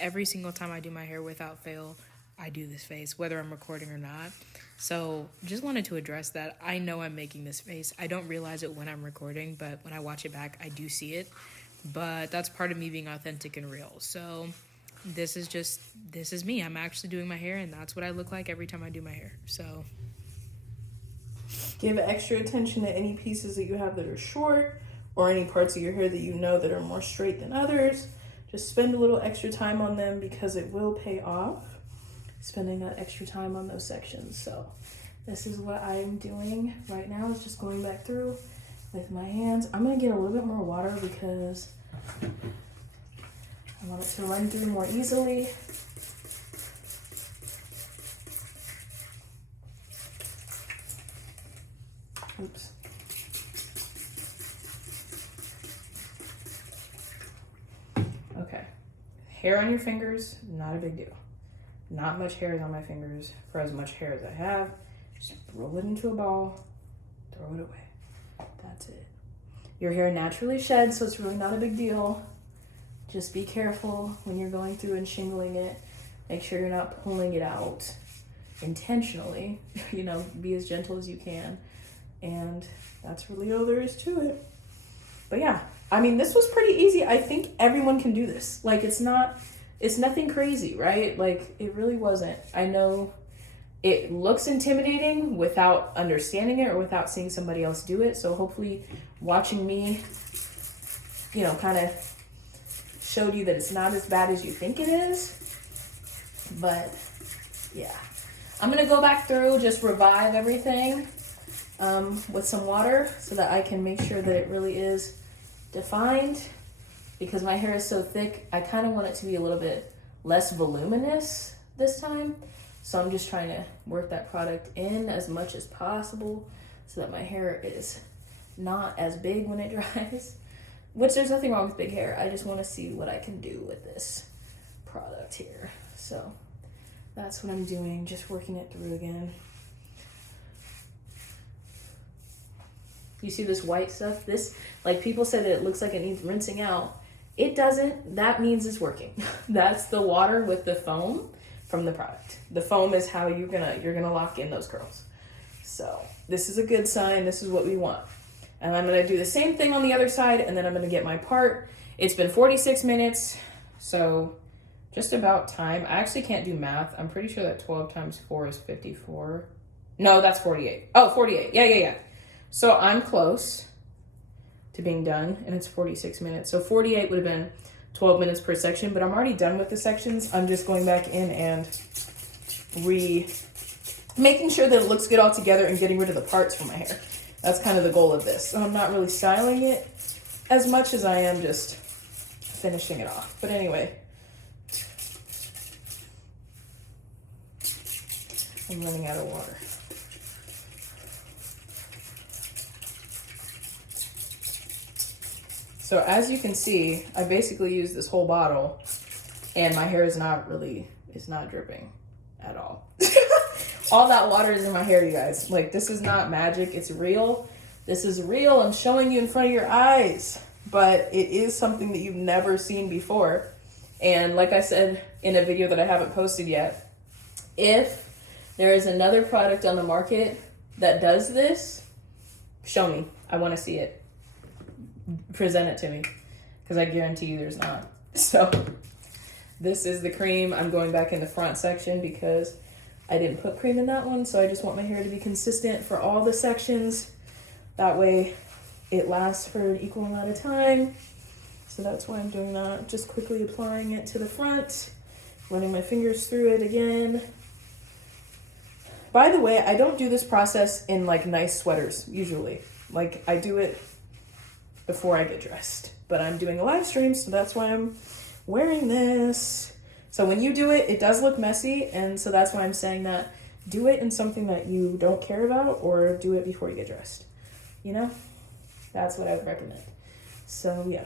Every single time I do my hair without fail, I do this face, whether I'm recording or not. So just wanted to address that. I know I'm making this face. I don't realize it when I'm recording, but when I watch it back, I do see it. But that's part of me being authentic and real. So this is me. I'm actually doing my hair, and that's what I look like every time I do my hair. So give extra attention to any pieces that you have that are short, or any parts of your hair that you know that are more straight than others. Just spend a little extra time on them, because it will pay off spending that extra time on those sections. So this is what I'm doing right now, is just going back through with my hands. I'm going to get a little bit more water because I want it to run through more easily. Oops. Okay. Hair on your fingers, not a big deal. Not much hairs on my fingers. For as much hair as I have, just roll it into a ball, throw it away. That's it. Your hair naturally sheds, so it's really not a big deal. Just be careful when you're going through and shingling it. Make sure you're not pulling it out intentionally. You know, be as gentle as you can. And that's really all there is to it. But yeah, I mean, this was pretty easy. I think everyone can do this. Like, it's nothing crazy, right? Like, it really wasn't. I know it looks intimidating without understanding it or without seeing somebody else do it. So hopefully watching me, you know, kind of showed you that it's not as bad as you think it is. But yeah, I'm going to go back through, just revive everything with some water so that I can make sure that it really is defined. Because my hair is so thick, I kind of want it to be a little bit less voluminous this time. So I'm just trying to work that product in as much as possible so that my hair is not as big when it dries. Which, there's nothing wrong with big hair. I just want to see what I can do with this product here. So that's what I'm doing, just working it through again. You see this white stuff? This, like, people said that it looks like it needs rinsing out. It doesn't. That means it's working. That's the water with the foam from the product. The foam is how you're gonna lock in those curls. So this is a good sign. This is what we want. And I'm gonna do the same thing on the other side, and then I'm gonna get my part. It's been 46 minutes, so just about time. I actually can't do math. I'm pretty sure that 12 times 4 is 54. No, that's 48. Oh, 48. Yeah. So I'm close to being done, and it's 46 minutes. So 48 would have been 12 minutes per section, but I'm already done with the sections. I'm just going back in and making sure that it looks good all together and getting rid of the parts from my hair. That's kind of the goal of this. So I'm not really styling it as much as I am just finishing it off. But anyway, I'm running out of water. So as you can see, I basically used this whole bottle, and my hair is not dripping at all. All that water is in my hair, you guys. Like, this is not magic, it's real. This is real. I'm showing you in front of your eyes, but it is something that you've never seen before. And like I said in a video that I haven't posted yet, if there is another product on the market that does this, show me. I want to see it. present it to me, because I guarantee you there's not. So this is the cream. I'm going back in the front section because I didn't put cream in that one, so I just want my hair to be consistent for all the sections. That way it lasts for an equal amount of time. So that's why I'm doing that. Just quickly applying it to the front, running my fingers through it again. By the way, I don't do this process in like nice sweaters usually. Like I do it before I get dressed, but I'm doing a live stream, so that's why I'm wearing this. So when you do it, it does look messy, and so that's why I'm saying that. Do it in something that you don't care about, or do it before you get dressed. You know? That's what I would recommend. So yeah,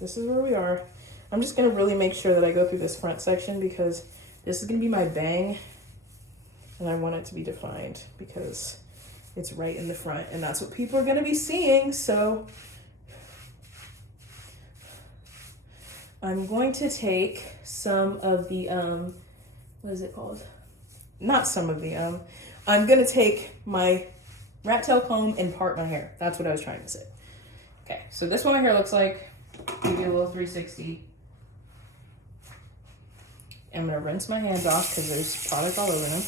this is where we are. I'm just gonna really make sure that I go through this front section because this is gonna be my bang, and I want it to be defined because it's right in the front, and that's what people are gonna be seeing, so I'm going to take some of the, what is it called? Not some of the, I'm going to take my rat tail comb and part my hair. That's what I was trying to say. Okay, so this is what my hair looks like. Give you a little 360. I'm going to rinse my hands off because there's product all over them.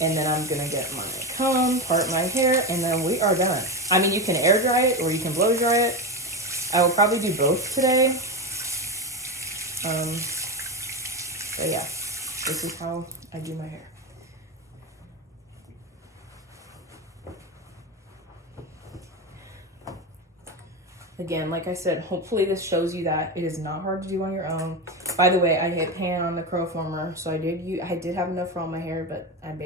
And then I'm going to get my comb, part my hair, and then we are done. I mean, you can air dry it or you can blow dry it. I will probably do both today. But yeah, this is how I do my hair. Again, like I said, hopefully this shows you that it is not hard to do on your own. By the way, I hit pan on the curl former, so I did have enough for all my hair, but I'm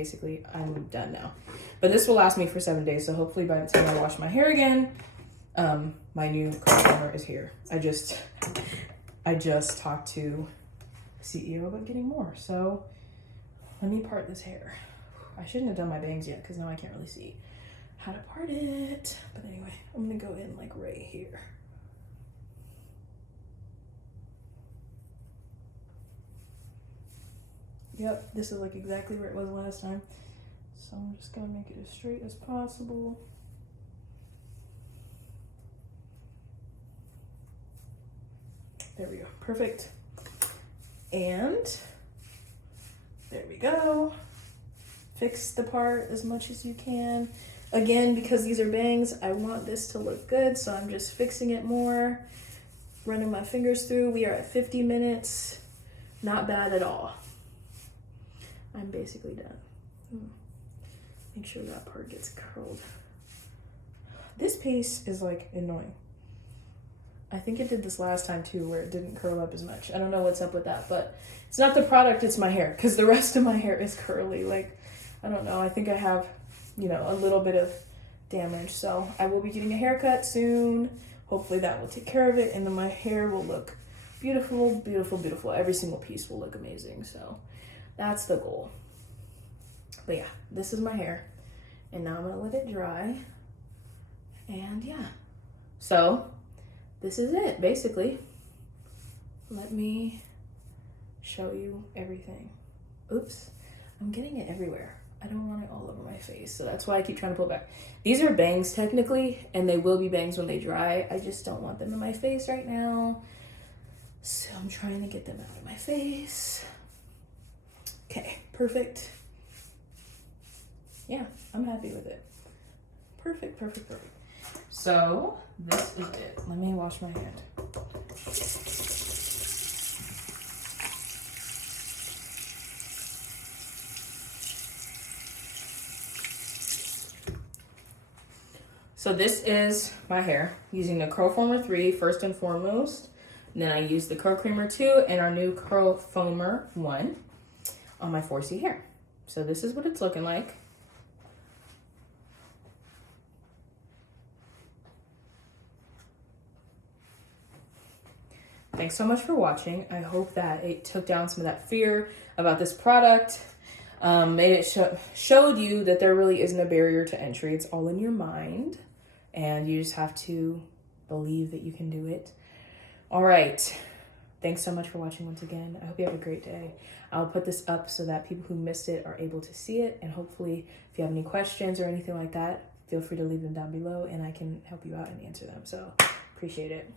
done now. But this will last me for 7 days, so hopefully by the time I wash my hair again, my new curl former is here. I just talked to CEO about getting more, so let me part this hair. I shouldn't have done my bangs yet because now I can't really see how to part it. But anyway, I'm gonna go in like right here. Yep, this is like exactly where it was last time. So I'm just gonna make it as straight as possible. There we go, perfect. And there we go. Fix the part as much as you can. Again, because these are bangs, I want this to look good, so I'm just fixing it more, running my fingers through. We are at 50 minutes. Not bad at all. I'm basically done. Make sure that part gets curled. This piece is like annoying. I think it did this last time too, where it didn't curl up as much. I don't know what's up with that, but it's not the product, it's my hair, because the rest of my hair is curly. Like, I don't know, I think I have, a little bit of damage. So I will be getting a haircut soon. Hopefully that will take care of it, and then my hair will look beautiful, beautiful, beautiful. Every single piece will look amazing. So that's the goal. But yeah, this is my hair, and now I'm gonna let it dry. And yeah, so this is it, basically. Let me show you everything. Oops, I'm getting it everywhere. I don't want it all over my face, so that's why I keep trying to pull it back. These are bangs technically, and they will be bangs when they dry. I just don't want them in my face right now. So I'm trying to get them out of my face. Okay, perfect. Yeah, I'm happy with it. Perfect, perfect, perfect. So this is it. Let me wash my hand. So this is my hair using the Curl Foamer 3 first and foremost. And then I use the Curl Creamer 2 and our new Curl Foamer 1 on my 4C hair. So this is what it's looking like. Thanks so much for watching. I hope that it took down some of that fear about this product. Made it showed you that there really isn't a barrier to entry. It's all in your mind, and you just have to believe that you can do it. All right. Thanks so much for watching once again. I hope you have a great day. I'll put this up so that people who missed it are able to see it. And hopefully, if you have any questions or anything like that, feel free to leave them down below and I can help you out and answer them. So Appreciate it.